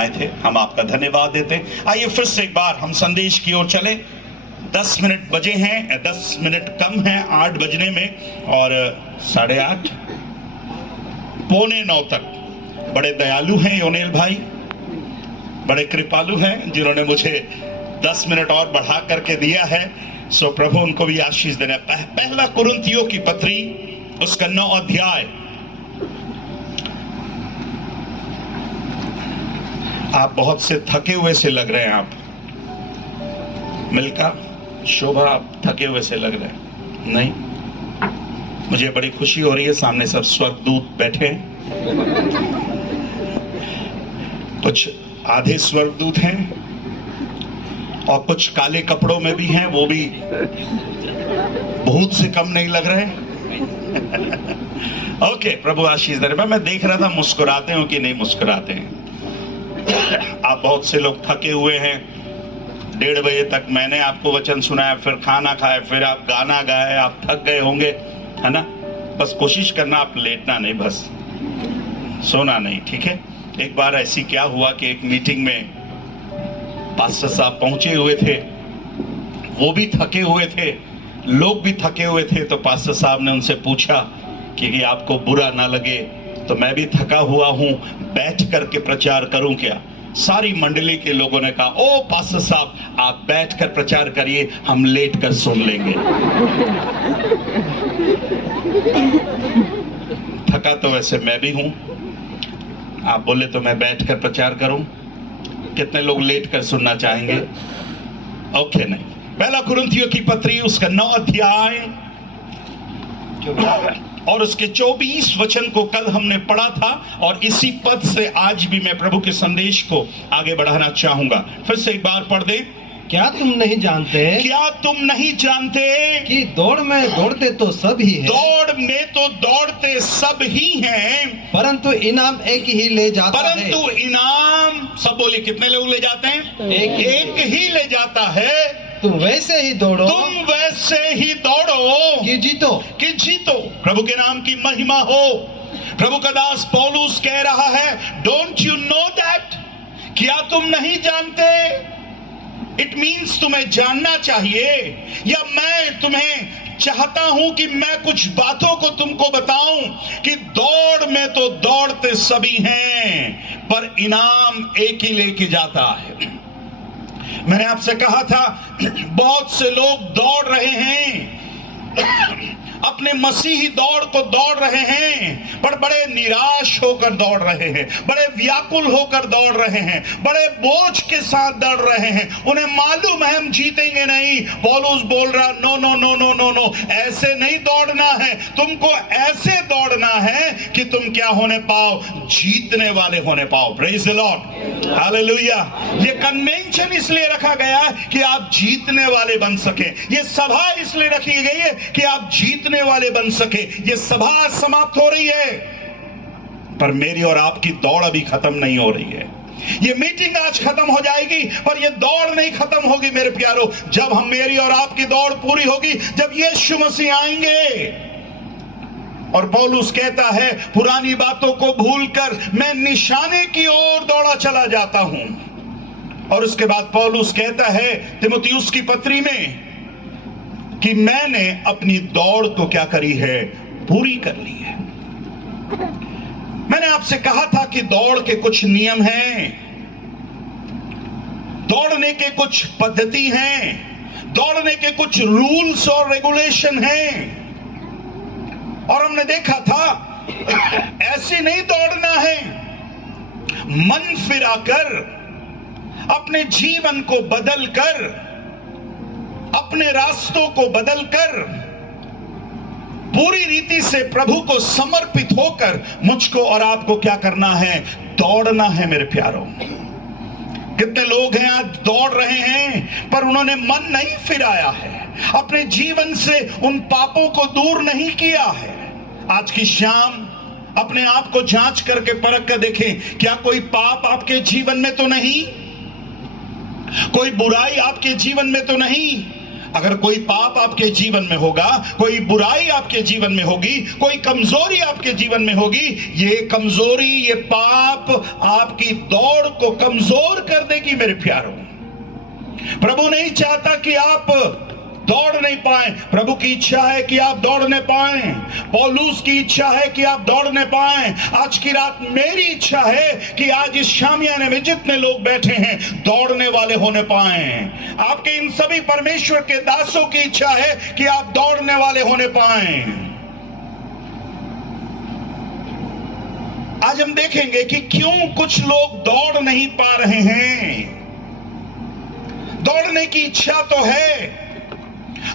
आए थे, हम आपका धन्यवाद देते हैं। आइए फिर से एक बार हम संदेश की ओर चले। 10 मिनट बजे हैं, 10 मिनट कम हैं 8 बजने में, और 8:30 पौने 9 तक। बड़े दयालु हैं योनेल भाई, बड़े कृपालु हैं, जिन्होंने मुझे 10 मिनट और बढ़ा करके दिया है। सो प्रभु उनको भी आशीष देना। पहला कुरिन्थियों की पत्री, उसका 9 अध्याय। आप बहुत से थके हुए से लग रहे हैं। आप मिल्का, शोभा, आप थके हुए से लग रहे हैं। नहीं, मुझे बड़ी खुशी हो रही है, सामने सब स्वर्गदूत बैठे हैं। कुछ आधे स्वर्गदूत हैं और कुछ काले कपड़ों में भी हैं, वो भी भूत से कम नहीं लग रहे। ओके, प्रभु आशीष दे। मैं देख रहा था मुस्कुराते हो कि नहीं मुस्कुराते हैं। आप बहुत से लोग थके हुए हैं। 1:30 बजे तक मैंने आपको वचन सुनाया, फिर खाना खाया, फिर आप गाना गाए, आप थक गए होंगे, है ना। बस कोशिश करना आप लेटना नहीं, बस सोना नहीं, ठीक है। एक बार ऐसी क्या हुआ कि एक मीटिंग में पास्टर साहब पहुंचे हुए थे, वो भी थके हुए थे, लोग भी थके हुए थे। तो पास्टर साहब ने उनसे पूछा कि आपको बुरा ना लगे तो मैं भी थका हुआ हूं, बैठ करके प्रचार करूं क्या। सारी मंडली के लोगों ने कहा, ओ पास्टर साहब आप बैठ कर प्रचार करिए, हम लेट कर सुन लेंगे। थका तो वैसे मैं भी हूं, आप बोले तो मैं बैठ कर प्रचार करूं। कितने लोग लेट कर सुनना चाहेंगे? ओके, नहीं। पहला कुरिन्थियों की पत्री, उसका 9 अध्याय और उसके 24 वचन को कल हमने पढ़ा था, और इसी पद से आज भी मैं प्रभु के संदेश को आगे बढ़ाना चाहूंगा। फिर से एक बार पढ़ दे। क्या तुम नहीं जानते? क्या तुम नहीं जानते कि दौड़ में दौड़ते तो सब ही हैं, दौड़ में तो दौड़ते सब ही हैं, परंतु इनाम एक ही ले जाता है। परंतु इनाम, सब बोले, कितने लोग ले जाते हैं? एक ही ले जाता है। तुम वैसे ही दौड़ो, तुम वैसे ही दौड़ो कि जीतो। कि जीतो। प्रभु के नाम की महिमा हो। प्रभु का दास पौलुस कह रहा है, डोंट यू नो दैट? क्या तुम नहीं जानते? इट मीन्स तुम्हें जानना चाहिए, या मैं तुम्हें चाहता हूं कि मैं कुछ बातों को तुमको बताऊं कि दौड़ में तो दौड़ते सभी हैं, पर इनाम एक ही लेके जाता है। मैंने आपसे कहा था, बहुत से लोग दौड़ रहे हैं, अपने मसीही दौड़ को दौड़ रहे हैं, पर बड़े निराश होकर दौड़ रहे हैं, बड़े व्याकुल होकर दौड़ रहे हैं, बड़े बोझ के साथ दौड़ रहे हैं। उन्हें मालूम है हम जीतेंगे नहीं। पौलुस बोल रहा, no no no no no no, ऐसे नहीं दौड़ना है। तुमको ऐसे दौड़ना है कि तुम क्या होने पाओ? जीतने वाले होने पाओ। Praise the Lord, hallelujah. ये कन्वेंशन इसलिए रखा गया है कि आप जीतने वाले बन सके। ये सभा इसलिए रखी गई है कि आप जीतने वाले बन सके। ये सभा समाप्त हो रही है, पर मेरी और आपकी दौड़ अभी खत्म नहीं हो रही है। ये मीटिंग आज खत्म हो जाएगी, पर ये दौड़ नहीं खत्म होगी मेरे प्यारो। जब हम, मेरी और आपकी दौड़ पूरी होगी, जब यीशु मसीह आएंगे। और पौलुस कहता है, पुरानी बातों को भूलकर मैं निशाने की ओर दौड़ा चला जाता हूं। और उसके बाद पौलुस कहता है तीमुथियुस की पत्री में कि मैंने अपनी दौड़ को क्या करी है? पूरी कर ली है। मैंने आपसे कहा था कि दौड़ के कुछ नियम हैं, दौड़ने के कुछ पद्धति हैं, दौड़ने के कुछ रूल्स और रेगुलेशन हैं। और हमने देखा था, ऐसे नहीं दौड़ना है। मन फिराकर, अपने जीवन को बदलकर, अपने रास्तों को बदलकर, पूरी रीति से प्रभु को समर्पित होकर मुझको और आपको क्या करना है? दौड़ना है मेरे प्यारों। कितने लोग हैं आज दौड़ रहे हैं, पर उन्होंने मन नहीं फिराया है, अपने जीवन से उन पापों को दूर नहीं किया है। आज की शाम अपने आप को जांच करके परख कर देखें, क्या कोई पाप आपके जीवन में तो नहीं, कोई बुराई आपके जीवन में तो नहीं। अगर कोई पाप आपके जीवन में होगा, कोई बुराई आपके जीवन में होगी, कोई कमजोरी आपके जीवन में होगी, ये कमजोरी, ये पाप आपकी दौड़ को कमजोर कर देगी मेरे प्यारों। प्रभु नहीं चाहता कि आप दौड़ नहीं पाए, प्रभु की इच्छा है कि आप दौड़ने पाएं। पौलुस की इच्छा है कि आप दौड़ने पाएं। आज की रात मेरी इच्छा है कि आज इस शामियाने में जितने लोग बैठे हैं दौड़ने वाले होने पाएं। आपके इन सभी परमेश्वर के दासों की इच्छा है कि आप दौड़ने वाले होने पाएं। आज हम देखेंगे कि क्यों कुछ लोग दौड़ नहीं पा रहे हैं। दौड़ने की इच्छा तो है,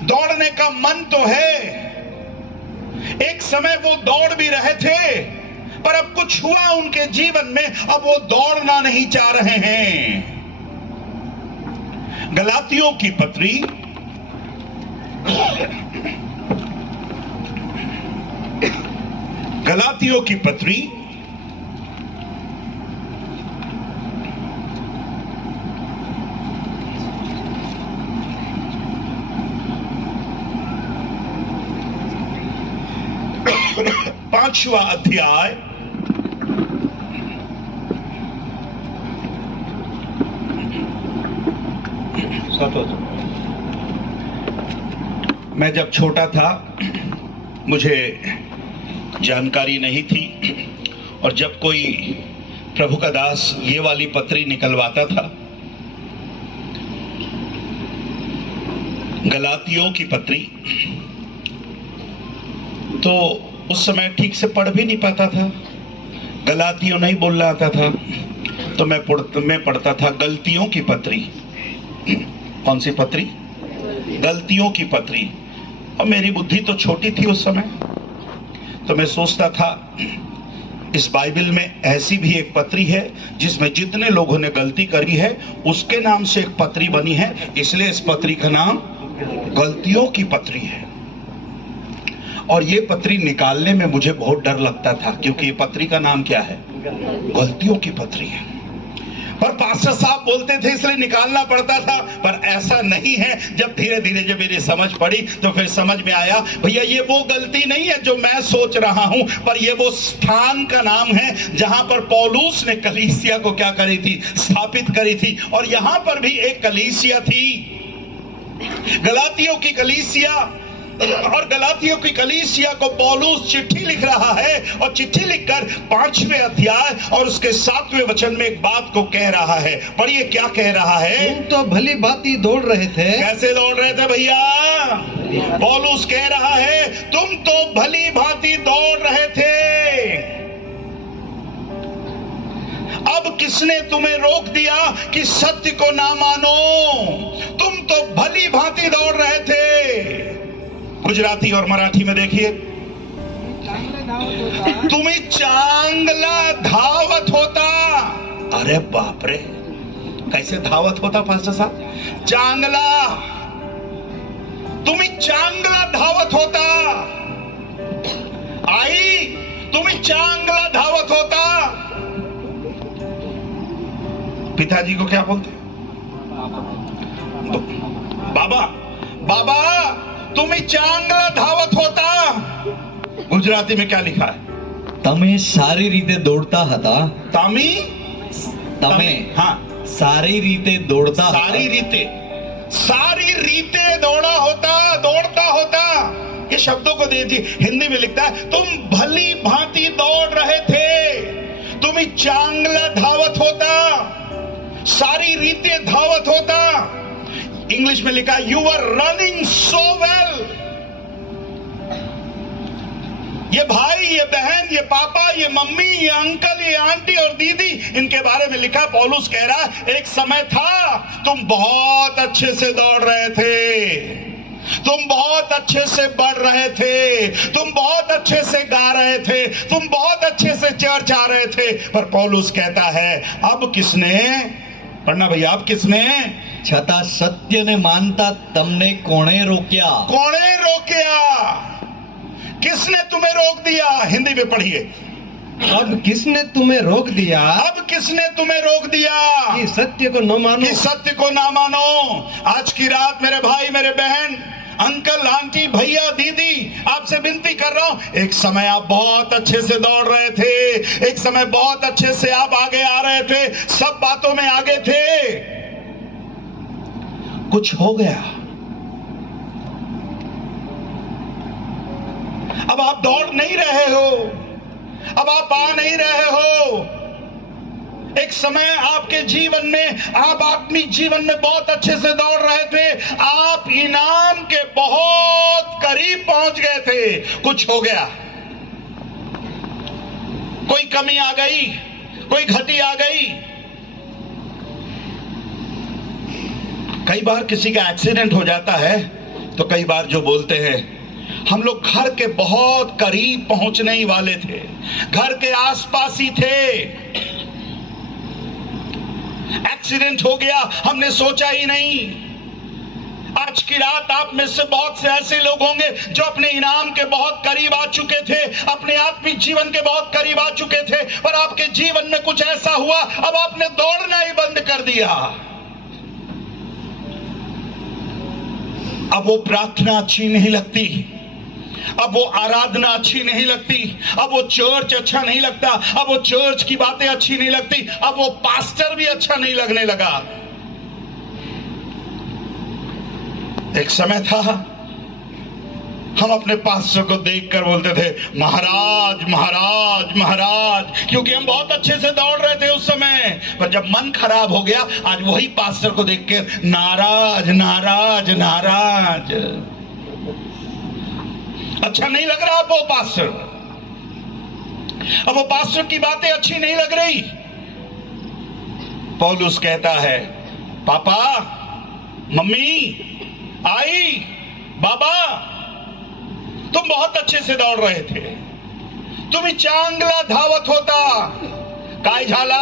दौड़ने का मन तो है, एक समय वो दौड़ भी रहे थे, पर अब कुछ हुआ उनके जीवन में, अब वो दौड़ना नहीं चाह रहे हैं। गलातियों की पत्री गलातियों की पत्री 5वां अध्याय मैं जब छोटा था मुझे जानकारी नहीं थी, और जब कोई प्रभु का दास ये वाली पत्री निकलवाता था, गलातियों की पत्री, तो उस समय ठीक से पढ़ भी नहीं पाता था। गलातियों नहीं बोलना आता था, तो मैं पढ़ता था गलतियों की पत्री। कौन सी पत्री? गलतियों की पत्री। और मेरी बुद्धि तो छोटी थी उस समय, तो मैं सोचता था इस बाइबल में ऐसी भी एक पत्री है जिसमें जितने लोगों ने गलती करी है उसके नाम से एक पत्री बनी है, इसलिए इस पत्री का नाम गलतियों की पत्री है। और ये पत्री निकालने में मुझे बहुत डर लगता था, क्योंकि ये पत्री का नाम क्या है? गलतियों की पत्री है। पर पास्टर साहब बोलते थे इसलिए निकालना पड़ता था, पर ऐसा नहीं है। जब धीरे धीरे जब मेरी समझ पड़ी तो फिर समझ में आया, भैया ये वो गलती नहीं है जो मैं सोच रहा हूं, पर ये वो स्थान का नाम है जहां पर पौलुस ने कलीसिया को क्या करी थी? स्थापित करी थी। और यहां पर भी एक कलीसिया थी, गलातियों की कलीसिया। और गलातियों की कलीसिया को पौलुस चिट्ठी लिख रहा है, और चिट्ठी लिखकर 5वें अध्याय और उसके 7वें वचन में एक बात को कह रहा है। पढ़िए क्या कह रहा है। तुम तो भली भांति दौड़ रहे थे। कैसे दौड़ रहे थे भैया? पौलुस कह रहा है तुम तो भली भांति दौड़ रहे थे। अब किसने तुम्हें रोक दिया कि सत्य को ना मानो? तुम तो भली भांति दौड़ रहे थे। गुजराती और मराठी में देखिए, तुम्ही चांगला धावत होता। अरे बाप रे, कैसे धावत होता पास्टर साहब? चांगला, तुम्ही चांगला धावत होता। आई, तुम्ही चांगला धावत होता। पिताजी को क्या बोलते? बाबा, बाबा तुम्हें चांगला धावत होता। गुजराती में क्या लिखा है? तमे सारी रीते दौड़ता हता। तमी, तमे, हाँ, सारी रीते दौड़ता, सारी रीते दौड़ा होता, दौड़ता होता। ये शब्दों को देखिए, हिंदी में लिखता है तुम भली भांति दौड़ रहे थे, तुम्हें चांगला धावत होता, सारी रीते धावत होता। इंग्लिश में लिखा you are running so well. ये भाई, ये बहन, ये पापा, ये मम्मी, ये अंकल, ये आंटी और दीदी, इनके बारे में लिखा। पौलुस कह रहा है एक समय था तुम बहुत अच्छे से दौड़ रहे थे, तुम बहुत अच्छे से बढ़ रहे थे, तुम बहुत अच्छे से गा रहे थे, तुम बहुत अच्छे से चर्च आ रहे थे। पर पौलुस कहता है अब किसने, पढ़ना भैया, अब किसने? छता सत्य ने मानता तमने कोणे रोक्या? कोणे रोक्या? किसने तुम्हें रोक दिया? हिंदी में पढ़िए। अब किसने तुम्हें रोक दिया अब किसने तुम्हें रोक दिया कि सत्य को न मानो? कि सत्य को ना मानो? आज की रात मेरे भाई, मेरे बहन, अंकल, आंटी, भैया, दीदी, आपसे विनती कर रहा हूं, एक समय आप बहुत अच्छे से दौड़ रहे थे, एक समय बहुत अच्छे से आप आगे आ रहे थे, सब बातों में आगे थे, कुछ हो गया, अब आप दौड़ नहीं रहे हो, अब आप आ नहीं रहे हो। एक समय आपके जीवन में, आप अपनी जीवन में बहुत अच्छे से दौड़ रहे थे, आप इनाम के बहुत करीब पहुंच गए थे, कुछ हो गया, कोई कमी आ गई, कोई घटी आ गई। कई बार किसी का एक्सीडेंट हो जाता है तो कई बार जो बोलते हैं, हम लोग घर के बहुत करीब पहुंचने ही वाले थे, घर के आसपास ही थे, एक्सीडेंट हो गया, हमने सोचा ही नहीं। आज की रात आप में से बहुत से ऐसे लोग होंगे जो अपने इनाम के बहुत करीब आ चुके थे, अपने आत्मिक जीवन के बहुत करीब आ चुके थे, पर आपके जीवन में कुछ ऐसा हुआ, अब आपने दौड़ना ही बंद कर दिया। अब वो प्रार्थना अच्छी नहीं लगती, अब वो आराधना अच्छी नहीं लगती, अब वो चर्च अच्छा नहीं लगता, अब वो चर्च की बातें अच्छी नहीं लगती, अब वो पास्टर भी अच्छा नहीं लगने लगा। एक समय था हम अपने पास्टर को देखकर बोलते थे, महाराज महाराज महाराज, क्योंकि हम बहुत अच्छे से दौड़ रहे थे उस समय। पर जब मन खराब हो गया, आज वही पास्टर को देखकर नाराज नाराज नाराज, अच्छा नहीं लग रहा अब वो पास्टर, अब वो पास्टर की बातें अच्छी नहीं लग रही। पौलुस कहता है, पापा, मम्मी, आई, बाबा, तुम बहुत अच्छे से दौड़ रहे थे, तुम्ही चांगला धावत होता, काय झाला?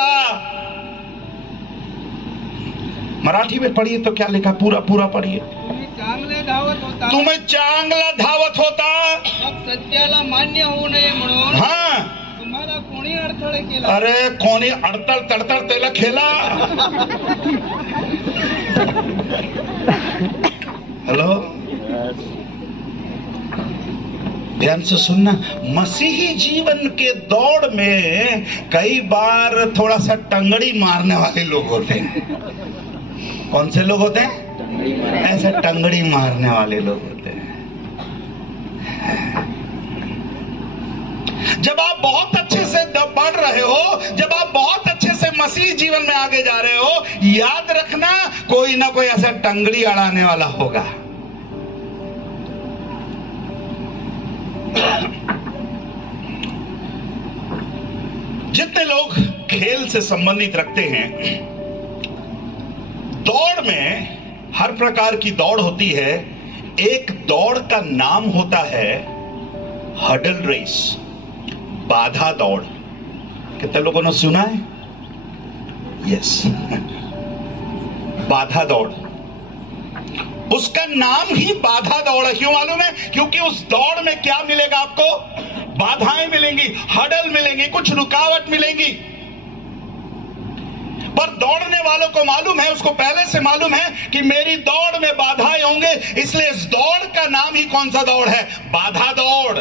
मराठी में पढ़िए तो क्या लिखा, पूरा पूरा पढ़िए। तुम्ही चांगला धावत होता, मग सत्याला मान्य होऊ नये म्हणून हाँ, तुम्हाला कोणी अडथळे केला? अरे कोणी अडतळ तडतळ त्याला खेला। हेलो, ध्यान से सुनना, मसीही जीवन के दौड़ में कई बार थोड़ा सा टंगड़ी मारने वाले लोग होते हैं। कौन से लोग होते हैं? ऐसे टंगड़ी मारने वाले लोग होते हैं। जब आप बहुत अच्छे से बढ़ रहे हो, जब आप बहुत अच्छे से मसीह जीवन में आगे जा रहे हो, याद रखना कोई ना कोई ऐसा टंगड़ी अड़ाने वाला होगा। जितने लोग खेल से संबंधित रखते हैं, दौड़ में हर प्रकार की दौड़ होती है। एक दौड़ का नाम होता है हडल रेस, बाधा दौड़। कितने लोगों ने सुना है? यस, बाधा दौड़, उसका नाम ही बाधा दौड़ है। क्यों मालूम है? क्योंकि उस दौड़ में क्या मिलेगा आपको? बाधाएं मिलेंगी, हडल मिलेंगी, कुछ रुकावट मिलेंगी। पर दौड़ने वालों को मालूम है, उसको पहले से मालूम है कि मेरी दौड़ में बाधाएं होंगे, इसलिए इस दौड़ का नाम ही कौन सा दौड़ है? बाधा दौड़,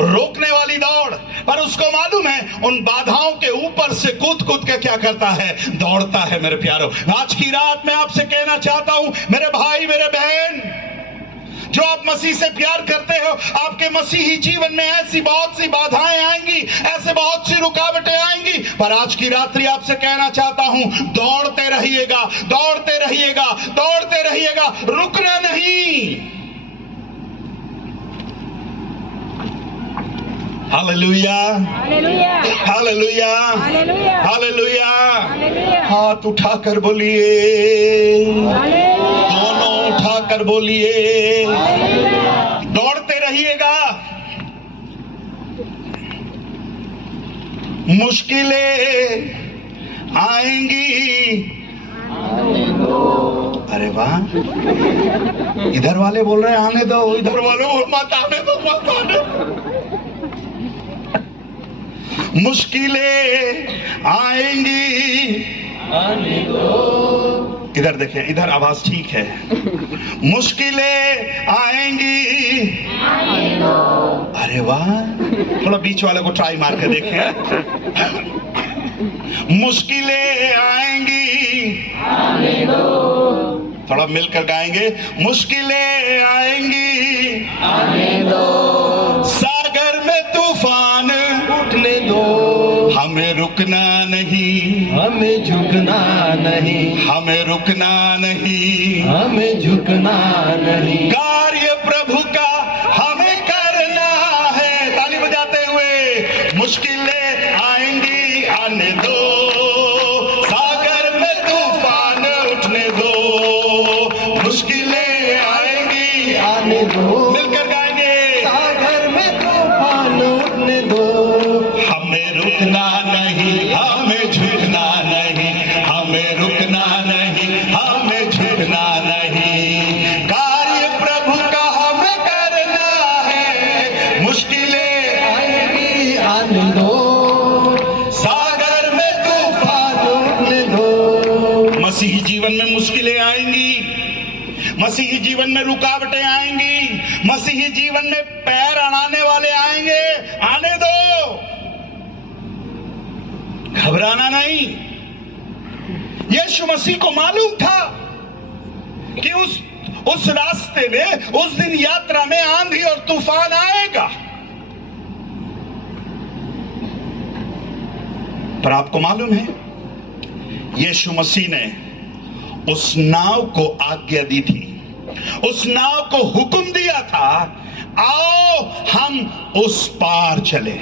रोकने वाली दौड़। पर उसको मालूम है उन बाधाओं के ऊपर से कूद कूद के क्या करता है? दौड़ता है। मेरे प्यारो, आज की रात मैं आपसे कहना चाहता हूं, मेरे भाई, मेरे बहन, जो आप मसीह से प्यार करते हो, आपके मसीही जीवन में ऐसी बहुत सी बाधाएं आएंगी, ऐसे बहुत सी रुकावटें आएंगी, पर आज की रात्रि आपसे कहना चाहता हूं, दौड़ते रहिएगा, दौड़ते रहिएगा, दौड़ते रहिएगा, रुकना नहीं। Hallelujah, hallelujah, hallelujah, hallelujah, hallelujah. Hallelujah, हाथ उठाकर बोलिए, हालेलुया, दोनों उठाकर बोलिए, दौड़ते रहिएगा। मुश्किलें आएंगी। अरे वाह, इधर वाले बोल रहे हैं आने दो, इधर वाले बोल मत आने दो, मत आने दो। मुश्किलें आएंगी। आने दो। इधर देखें, इधर आवाज ठीक है। मुश्किलें आएंगी। अरे वाह, थोड़ा बीच वाले को ट्राई मार के देखें। मुश्किलें आएंगी। थोड़ा मिलकर गाएंगे। मुश्किलें आएंगी। सागर में तूफान उठने दो, हमें रुकना नहीं, हमें झुकना नहीं, हमें रुकना नहीं। हमें झुकना नहीं। कार्य प्रभु का हमें करना है। ताली बजाते हुए। मुश्किलें आएंगी, आने दो। सागर में तूफान उठने दो। मुश्किलें आएंगी, आने दो, मिलकर गाएंगे। सागर में तूफान उठने दो, हमें रुकना नहीं, हमें झुकना नहीं, हमें रुकना नहीं, हमें झुकना नहीं। कार्य प्रभु का हमें करना है। मुश्किलें आएंगी, आने दो, सागर में तूफान उठने दो। मसीही जीवन में मुश्किलें आएंगी, मसीही जीवन में रुकावटें आएंगी, मसीही जीवन में पैर अड़ाने वाले आएंगे। आने दो, घबराना नहीं। यीशु मसीह को मालूम था कि उस रास्ते में, उस दिन यात्रा में आंधी और तूफान आएगा। पर आपको मालूम है, यीशु मसीह ने उस नाव को आज्ञा दी थी, उस नाव को हुक्म दिया था, आओ हम उस पार चले।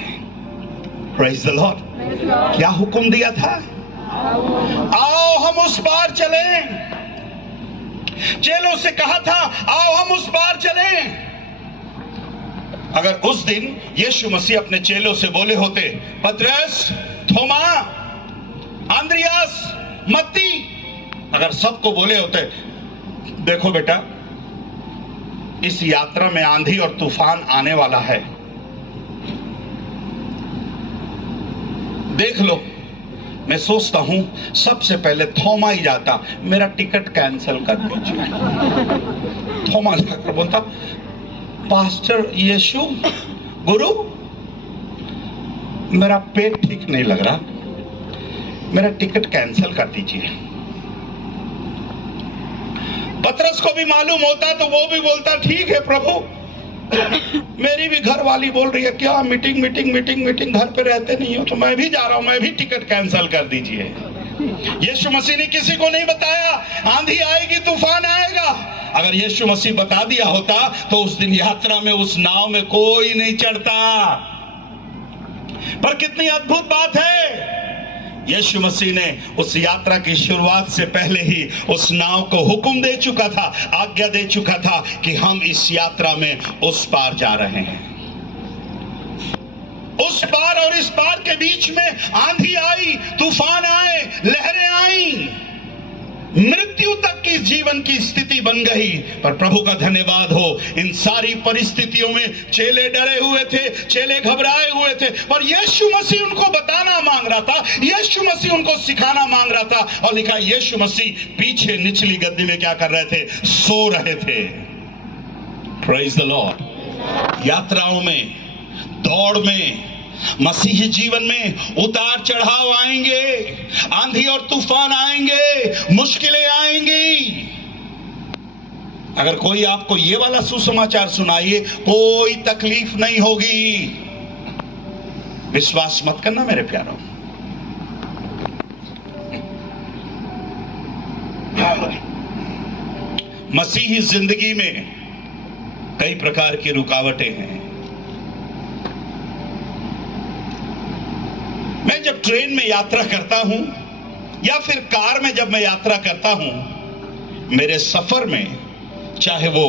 Praise the Lord. क्या हुक्म दिया था? आओ हम उस पार चलें। चेलों से कहा था, आओ हम उस पार चलें। अगर उस दिन यीशु मसीह अपने चेलों से बोले होते, पतरस, थोमा, आंद्रियास, मत्ती, अगर सबको बोले होते, देखो बेटा, इस यात्रा में आंधी और तूफान आने वाला है, देख लो। मैं सोचता हूं सबसे पहले थोमा ही जाता, मेरा टिकट कैंसिल कर दीजिए। थोमा जाकर बोलता, पास्टर यीशु, गुरु, मेरा पेट ठीक नहीं लग रहा, मेरा टिकट कैंसिल कर दीजिए। पतरस को भी मालूम होता तो वो भी बोलता, ठीक है प्रभु, मेरी भी घर वाली बोल रही है, क्या मीटिंग मीटिंग मीटिंग मीटिंग, घर पे रहते नहीं हो, तो मैं भी जा रहा हूं, मैं भी टिकट कैंसिल कर दीजिए। यीशु मसीह ने किसी को नहीं बताया आंधी आएगी, तूफान आएगा। अगर यीशु मसीह बता दिया होता तो उस दिन यात्रा में उस नाव में कोई नहीं चढ़ता। पर कितनी अद्भुत बात है, यीशु मसीह ने उस यात्रा की शुरुआत से पहले ही उस नाव को हुक्म दे चुका था, आज्ञा दे चुका था कि हम इस यात्रा में उस पार जा रहे हैं। उस पार और इस पार के बीच में आंधी आई, तूफान आए, लहरें आई, मृत्यु तक की जीवन की स्थिति बन गई। पर प्रभु का धन्यवाद हो, इन सारी परिस्थितियों में चेले डरे हुए थे, चेले घबराए हुए थे, पर यीशु मसीह उनको बताना मांग रहा था, यीशु मसीह उनको सिखाना मांग रहा था। और लिखा, यीशु मसीह पीछे निचली गद्दी में क्या कर रहे थे? सो रहे थे। Praise the Lord. यात्राओं में, दौड़ में, मसीही जीवन में उतार चढ़ाव आएंगे, आंधी और तूफान आएंगे, मुश्किलें आएंगी। अगर कोई आपको ये वाला सुसमाचार सुनाइए, कोई तकलीफ नहीं होगी, विश्वास मत करना मेरे प्यारों। मसीही जिंदगी में कई प्रकार की रुकावटें हैं। मैं जब ट्रेन में यात्रा करता हूं या फिर कार में जब मैं यात्रा करता हूं, मेरे सफर में, चाहे वो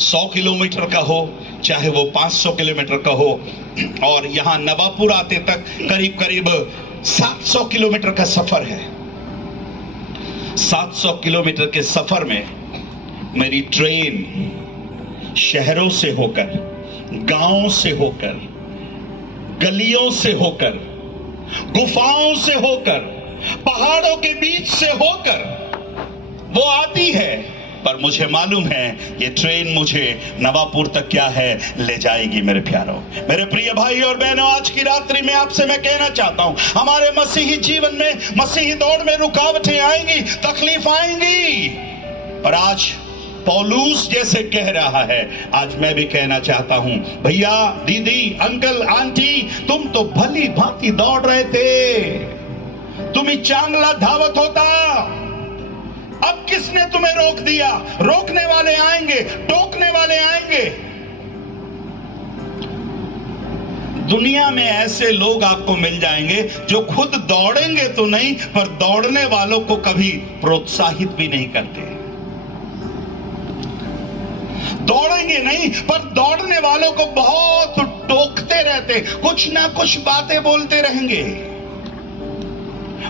100 किलोमीटर का हो, चाहे वो 500 किलोमीटर का हो, और यहां नवापुर आते तक करीब करीब 700 किलोमीटर का सफर है। 700 किलोमीटर के सफर में मेरी ट्रेन शहरों से होकर, गांवों से होकर, गलियों से होकर गुफाओं से होकर, पहाड़ों के बीच से होकर वो आती है, पर मुझे मालूम है ये ट्रेन मुझे नवापुर तक क्या है ले जाएगी। मेरे प्यारों, मेरे प्रिय भाई और बहनों, आज की रात्रि में आपसे मैं कहना चाहता हूं, हमारे मसीही जीवन में, मसीही दौड़ में रुकावटें आएंगी, तकलीफ आएंगी, पर आज पौलुस जैसे कह रहा है, आज मैं भी कहना चाहता हूं, भैया, दीदी, अंकल, आंटी, तुम तो भली भांति दौड़ रहे थे, तुम्ही चांगला धावत होता, अब किसने तुम्हें रोक दिया? रोकने वाले आएंगे, टोकने वाले आएंगे। दुनिया में ऐसे लोग आपको मिल जाएंगे जो खुद दौड़ेंगे तो नहीं, पर दौड़ने वालों को कभी प्रोत्साहित भी नहीं करते। दौड़ेंगे नहीं, पर दौड़ने वालों को बहुत टोकते रहते, कुछ ना कुछ बातें बोलते रहेंगे।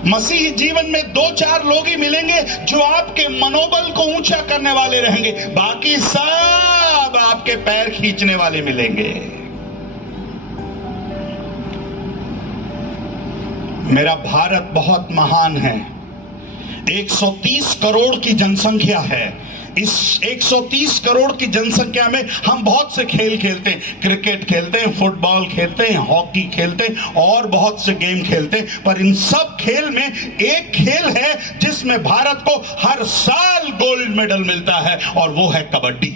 मसीही जीवन में 2-4 लोग ही मिलेंगे जो आपके मनोबल को ऊंचा करने वाले रहेंगे, बाकी सब आपके पैर खींचने वाले मिलेंगे। मेरा भारत बहुत महान है, 130 करोड़ की जनसंख्या है। इस 130 करोड़ की जनसंख्या में हम बहुत से खेल खेलते हैं, क्रिकेट खेलते हैं, फुटबॉल खेलते हैं, हॉकी खेलते हैं और बहुत से गेम खेलते हैं, पर इन सब खेल में एक खेल है जिसमें भारत को हर साल गोल्ड मेडल मिलता है, और वो है कबड्डी।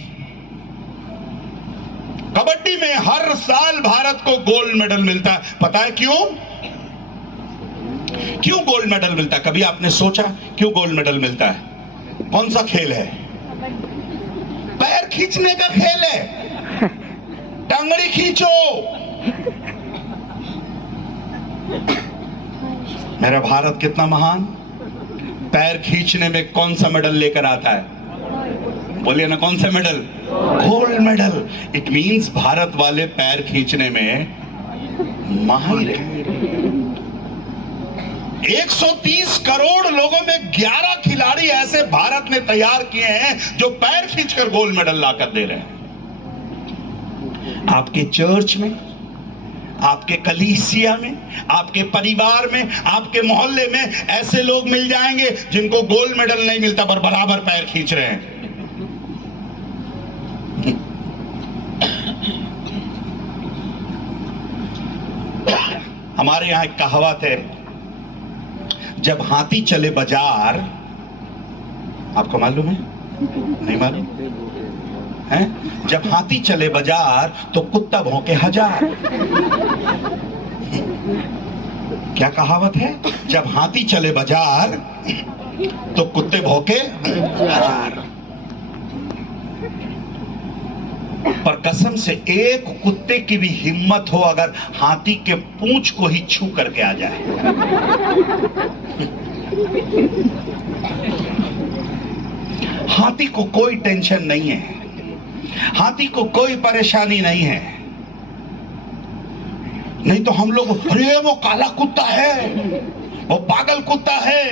कबड्डी में हर साल भारत को गोल्ड मेडल मिलता है। पता है क्यों? क्यों गोल्ड मेडल मिलता है? कभी आपने सोचा क्यों गोल्ड मेडल मिलता है? कौन सा खेल है? पैर खींचने का खेल है। टंगड़ी खींचो। मेरा भारत कितना महान, पैर खींचने में कौन सा मेडल लेकर आता है? बोलिए ना, कौन सा medal? Gold medal. It means Bharat वाले पैर खींचने में माहिर है। 130 करोड़ लोगों में 11 खिलाड़ी ऐसे भारत ने तैयार किए हैं जो पैर खींचकर गोल्ड मेडल लाकर दे रहे हैं। आपके चर्च में, आपके कलीसिया में, आपके परिवार में, आपके मोहल्ले में ऐसे लोग मिल जाएंगे जिनको गोल्ड मेडल नहीं मिलता पर बराबर पैर खींच रहे हैं। हमारे यहां एक कहावत है, जब हाथी चले बाजार, आपको मालूम है? नहीं मालूम है? जब हाथी चले बाजार तो कुत्ता भौंके 1000। क्या कहावत है? जब हाथी चले बाजार तो कुत्ते भौंके 1000। पर कसम से एक कुत्ते की भी हिम्मत हो अगर हाथी के पूंछ को ही छू करके आ जाए। हाथी को कोई टेंशन नहीं है, हाथी को कोई परेशानी नहीं है। नहीं तो हम लोग, अरे वो काला कुत्ता है, वो पागल कुत्ता है।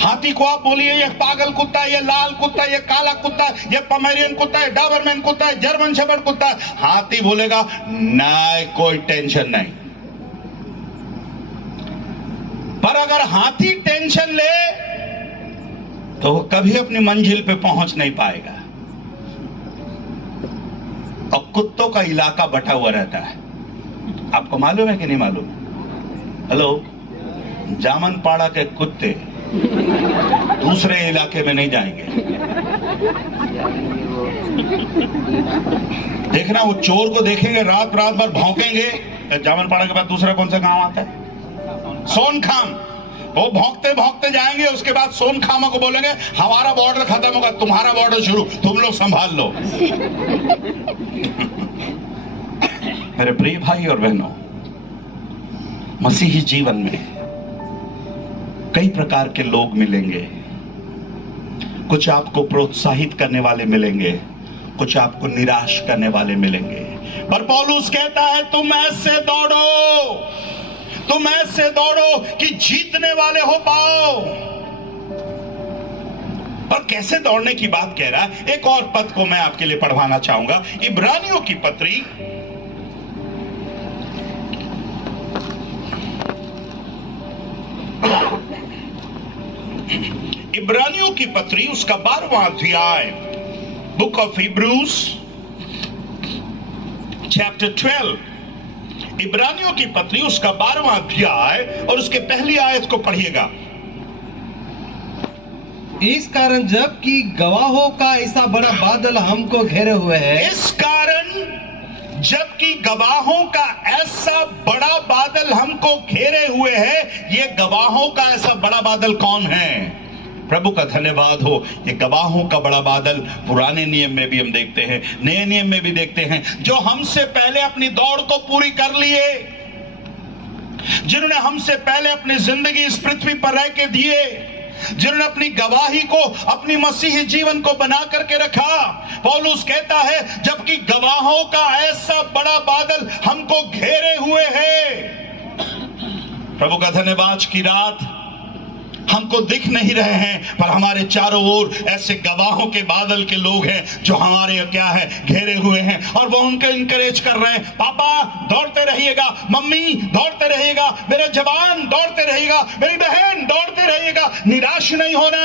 हाथी को आप बोलिए ये पागल कुत्ता है, ये लाल कुत्ता है, ये काला कुत्ता है, ये पमेरियन कुत्ता है, डॉबरमैन कुत्ता है, जर्मन शेफर्ड कुत्ता है, हाथी बोलेगा नहीं, कोई टेंशन नहीं। पर अगर हाथी टेंशन ले तो वो कभी अपनी मंजिल पे पहुंच नहीं पाएगा। और कुत्तों का इलाका बटा हुआ रहता है, आपको मालूम है कि नहीं मालूम? हेलो, जामनपाड़ा के कुत्ते दूसरे इलाके में नहीं जाएंगे। देखना, वो चोर को देखेंगे, रात भर भौंकेंगे। जामनपाड़ा के बाद दूसरा कौन सा गांव आता है? सोनखाम। वो भौंकते भौंकते जाएंगे, उसके बाद सोनखामा को बोलेंगे हमारा बॉर्डर खत्म होगा, तुम्हारा बॉर्डर शुरू, तुम लोग संभाल लो। मेरे प्रिय भाई और बहनों, मसीही जीवन में कई प्रकार के लोग मिलेंगे। कुछ आपको प्रोत्साहित करने वाले मिलेंगे, कुछ आपको निराश करने वाले मिलेंगे। पर पौलुस कहता है तुम ऐसे दौड़ो, तुम ऐसे दौड़ो कि जीतने वाले हो पाओ। पर कैसे दौड़ने की बात कह रहा है? एक और पद को मैं आपके लिए पढ़वाना चाहूंगा, इब्रानियों की पत्री इब्रानियों की पत्री उसका 12वां अध्याय, बुक ऑफ हिब्रूज चैप्टर 12, इब्रानियों की पत्री उसका 12वां अध्याय और उसके पहली आयत को पढ़िएगा। इस कारण जबकि गवाहों का ऐसा बड़ा बादल हमको घेरे हुए है, इस कारण जबकि गवाहों का ऐसा बड़ा बादल हमको घेरे हुए है। ये गवाहों का ऐसा बड़ा बादल कौन है? प्रभु का धन्यवाद हो। ये गवाहों का बड़ा बादल पुराने नियम में भी हम देखते हैं, नए नियम में भी देखते हैं। जो हमसे पहले अपनी दौड़ को पूरी कर लिए, जिन्होंने हमसे पहले अपनी जिंदगी इस पृथ्वी पर रह के दिए, जिन्होंने अपनी गवाही को, अपनी मसीही जीवन को बना करके रखा। पौलुस कहता है जबकि गवाहों का ऐसा बड़ा बादल हमको घेरे हुए है। प्रभु का धन्यवाद की रात हमको दिख नहीं रहे हैं, पर हमारे चारों ओर ऐसे गवाहों के बादल के लोग हैं जो हमारे क्या है, घेरे हुए हैं। और वो उनको इनकरेज कर रहे हैं, पापा दौड़ते रहिएगा, मम्मी दौड़ते रहिएगा, मेरे जवान दौड़ते रहिएगा, मेरी बहन दौड़ते रहिएगा, निराश नहीं होना,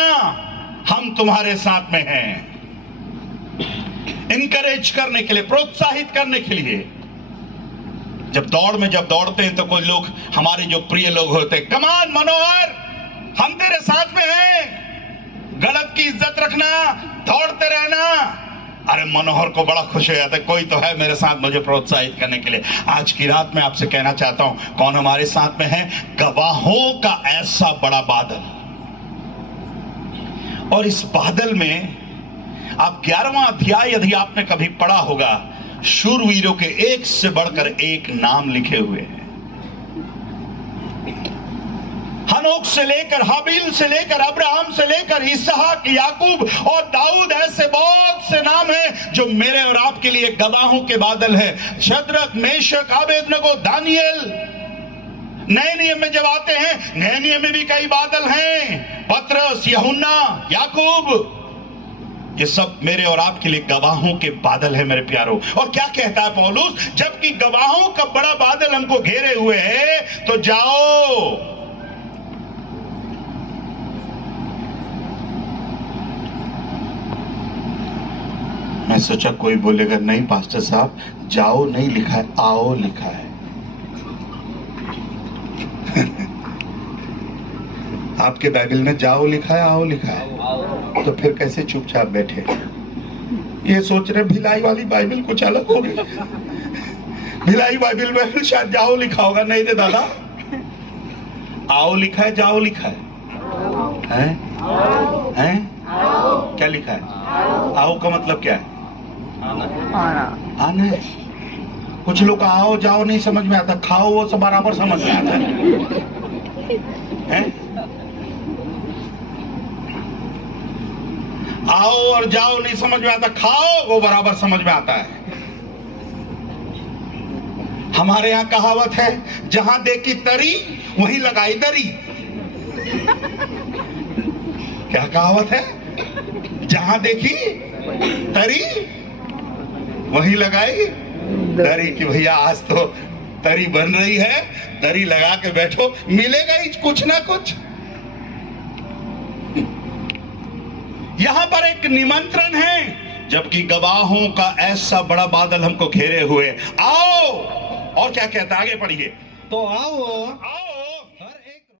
हम तुम्हारे साथ में हैं। इनकरेज करने के लिए, प्रोत्साहित करने के लिए। जब दौड़ते हैं तो कोई लोग, हमारे जो प्रिय लोग होते हैं, कमान मनोहर हम तेरे साथ में हैं, गलत की इज्जत रखना, दौड़ते रहना। अरे मनोहर को बड़ा खुश हो जाता है, कोई तो है मेरे साथ मुझे प्रोत्साहित करने के लिए। आज की रात में आपसे कहना चाहता हूं, कौन हमारे साथ में है? गवाहों का ऐसा बड़ा बादल। और इस बादल में आप 11वां अध्याय यदि आपने कभी पढ़ा होगा, शूरवीरों के एक से बढ़कर एक नाम लिखे हुए हैं। हनोक से लेकर, हाबिल से लेकर, अब्राहम से लेकर इसहाक, याकूब और दाऊद, ऐसे बहुत से नाम हैं जो मेरे और आपके लिए गवाहों के बादल हैं। Shadrach, Meshach, Abednego, Daniel. नए नियम में जब आते हैं, नए नियम में भी कई बादल हैं, पतरस, यूहन्ना, याकूब, ये सब मेरे और आपके लिए गवाहों के बादल है मेरे प्यारों। और क्या कहता है पौलुस? जबकि गवाहों का बड़ा बादल हमको घेरे हुए है, तो जाओ मैं सोचा कोई बोलेगा नहीं पास्टर साहब, जाओ नहीं लिखा है, आओ लिखा है। आपके बाइबल में जाओ लिखा है, आओ लिखा है, तो फिर कैसे चुपचाप बैठे? ये सोच रहे भिलाई वाली बाइबल कुछ अलग हो गई। भिलाई बाइबल में फिर शायद जाओ लिखा होगा। नहीं रे दादा, आओ लिखा है, जाओ लिखा है। हैं? क्या लिखा है? आओ का मतलब क्या है? आना है। कुछ लोग आओ जाओ नहीं समझ में आता, खाओ वो सब बराबर समझ में आता है। आओ और जाओ नहीं समझ में आता, खाओ वो बराबर समझ में आता है। हमारे यहाँ कहावत है, जहां देखी तरी वहीं लगाई दरी। क्या कहावत है? जहां देखी तरी वहीं लगाई दरी। कि भैया आज तो तरी बन रही है, दरी लगा के बैठो, मिलेगा ही कुछ ना कुछ। यहां पर एक निमंत्रण है, जबकि गवाहों का ऐसा बड़ा बादल हमको घेरे हुए। आओ। और क्या कहता है? आगे पढ़िए। तो आओ आओ